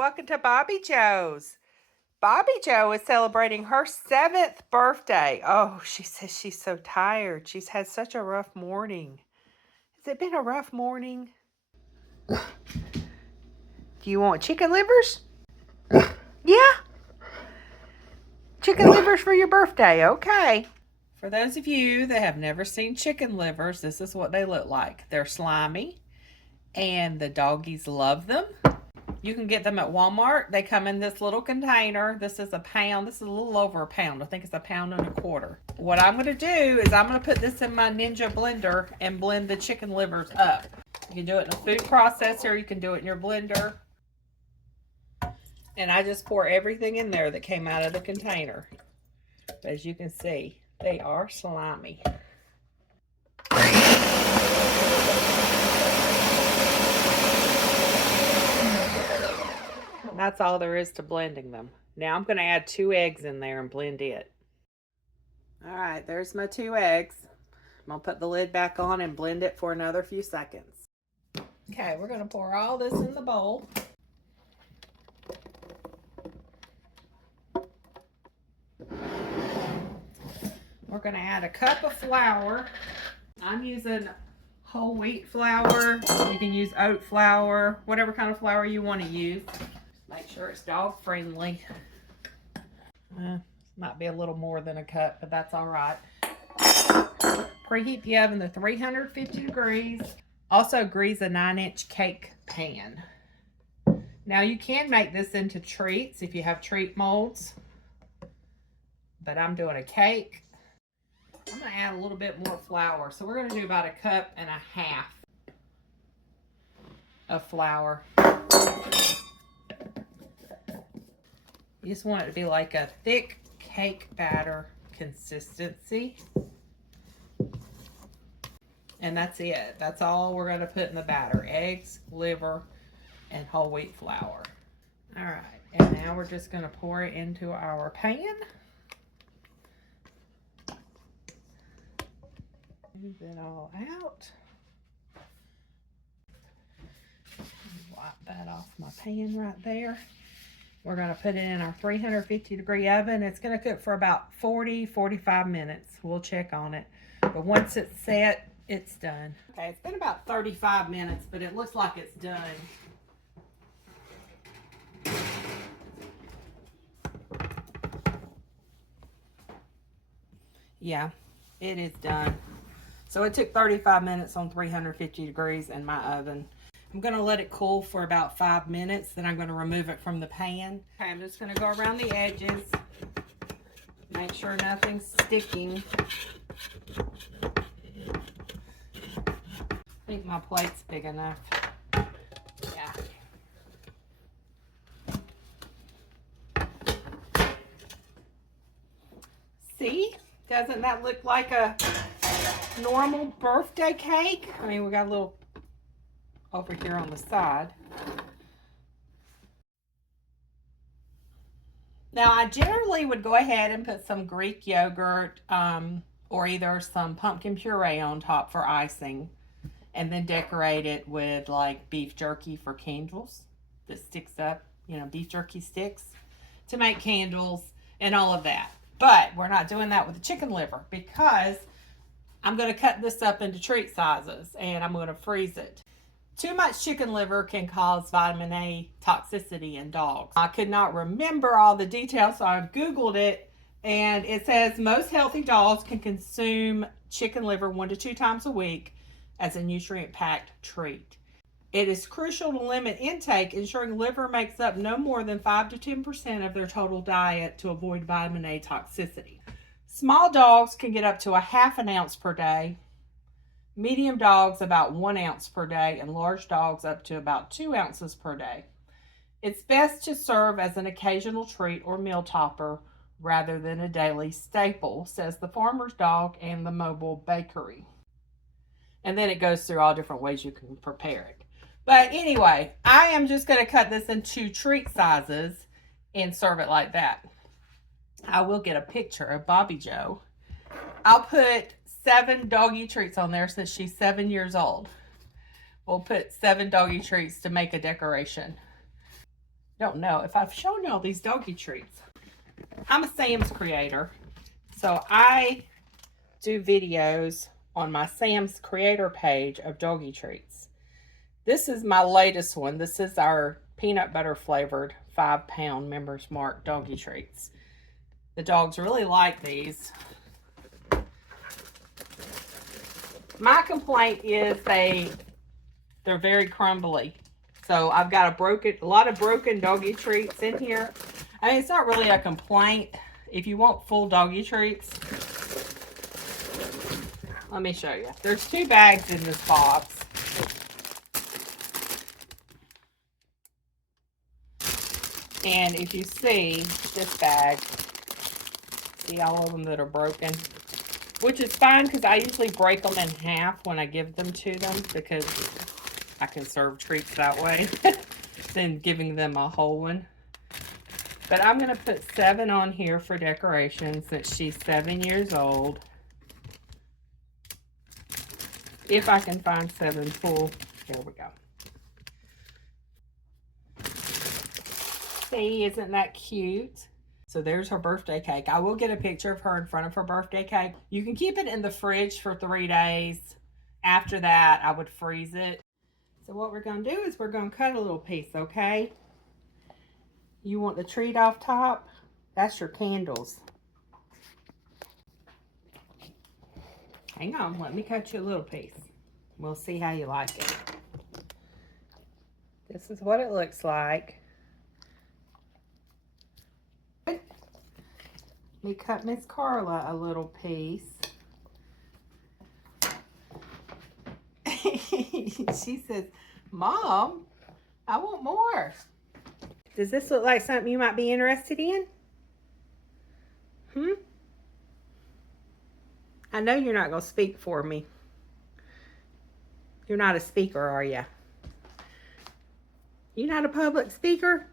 Welcome to Bobbi Jo's. Bobbi Jo is celebrating her 7th birthday. Oh, she says she's so tired. She's had such a rough morning. Has it been a rough morning? Do you want chicken livers? Yeah? Chicken livers for your birthday. Okay. For those of you that have never seen chicken livers, this is what they look like. They're slimy, and the doggies love them. You can get them at Walmart. They come in this little container. This is a pound. This is a little over a pound. I think it's 1.25 pounds. What I'm going to do is I'm going to put this in my Ninja blender and blend the chicken livers up. You can do it in a food processor. You can do it in your blender. And I just pour everything in there that came out of the container. As you can see, they are slimy. That's all there is to blending them. Now I'm going to add 2 eggs in there and blend it. All right, there's my 2 eggs. I'm going to put the lid back on and blend it for another few seconds. Okay, we're going to pour all this in the bowl. We're going to add a cup of flour. I'm using whole wheat flour. You can use oat flour, whatever kind of flour you want to use. Make sure it's dog friendly. Might be a little more than a cup, but that's all right. Preheat the oven to 350 degrees. Also grease a 9-inch cake pan. Now you can make this into treats if you have treat molds, but I'm doing a cake. I'm going to add a little bit more flour. So we're going to do about 1.5 cups of flour. You just want it to be like a thick cake batter consistency. And that's it. That's all we're going to put in the batter. Eggs, liver, and whole wheat flour. All right. And now we're just going to pour it into our pan. Move it all out. Wipe that off my pan right there. We're going to put it in our 350 degree oven. It's going to cook for about 40-45 minutes. We'll check on it. But once it's set, it's done. Okay, it's been about 35 minutes, but it looks like it's done. Yeah, it is done. So it took 35 minutes on 350 degrees in my oven. I'm going to let it cool for about 5 minutes. Then I'm going to remove it from the pan. Okay, I'm just going to go around the edges. Make sure nothing's sticking. I think my plate's big enough. Yeah. See? Doesn't that look like a normal birthday cake? I mean, we got a little over here on the side. Now, I generally would go ahead and put some Greek yogurt or either some pumpkin puree on top for icing, and then decorate it with like beef jerky for candles that sticks up, you know, beef jerky sticks to make candles and all of that. But we're not doing that with the chicken liver because I'm going to cut this up into treat sizes and I'm going to freeze it. Too much chicken liver can cause vitamin A toxicity in dogs. I could not remember all the details, so I Googled it, and it says most healthy dogs can consume chicken liver 1 to 2 times a week as a nutrient-packed treat. It is crucial to limit intake, ensuring liver makes up no more than 5 to 10% of their total diet to avoid vitamin A toxicity. Small dogs can get up to 1/2 ounce per day. Medium dogs about 1 ounce per day, and large dogs up to about 2 ounces per day. It's best to serve as an occasional treat or meal topper rather than a daily staple, says the farmer's dog and the mobile bakery. And then it goes through all different ways you can prepare it. But anyway, I am just going to cut this into treat sizes and serve it like that. I will get a picture of Bobbi Jo. I'll put 7 doggy treats on there since she's 7 years old. We'll put 7 doggy treats to make a decoration. don't know if I've shown y'all these doggy treats. I'm a Sam's creator, so I do videos on my Sam's creator page of doggy treats. This is my latest one. This is our peanut butter flavored 5-pound Members Mark doggy treats. The dogs really like these. My complaint is they're very crumbly. So I've got a lot of broken doggy treats in here. I mean, it's not really a complaint. If you want full doggy treats, let me show you. There's 2 bags in this box. And if you see this bag, see all of them that are broken, which is fine because I usually break them in half when I give them to them because I can serve treats that way than giving them a whole one. But I'm going to put 7 on here for decoration since she's 7 years old. If I can find 7 full. There we go. See, isn't that cute? So there's her birthday cake. I will get a picture of her in front of her birthday cake. You can keep it in the fridge for 3 days. After that, I would freeze it. So what we're going to do is we're going to cut a little piece, okay? You want the treat off top? That's your candles. Hang on, let me cut you a little piece. We'll see how you like it. This is what it looks like. Let me cut Miss Carla a little piece. She says, Mom, I want more. Does this look like something you might be interested in? I know you're not going to speak for me. You're not a speaker, are you? You're not a public speaker?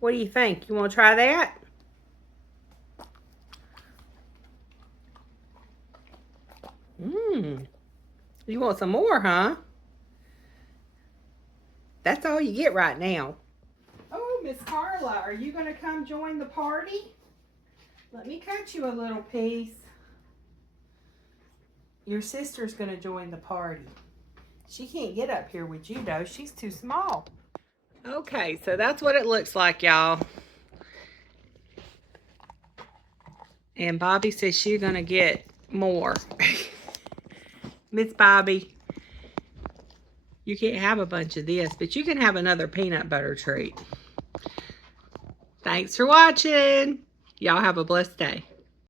What do you think? You want to try that? You want some more, huh? That's all you get right now. Oh, Miss Carla, are you going to come join the party? Let me cut you a little piece. Your sister's going to join the party. She can't get up here with you, though. She's too small. Okay, so that's what it looks like, y'all. And Bobbi says she's going to get more. Miss Bobbi, you can't have a bunch of this, but you can have another peanut butter treat. Thanks for watching. Y'all have a blessed day.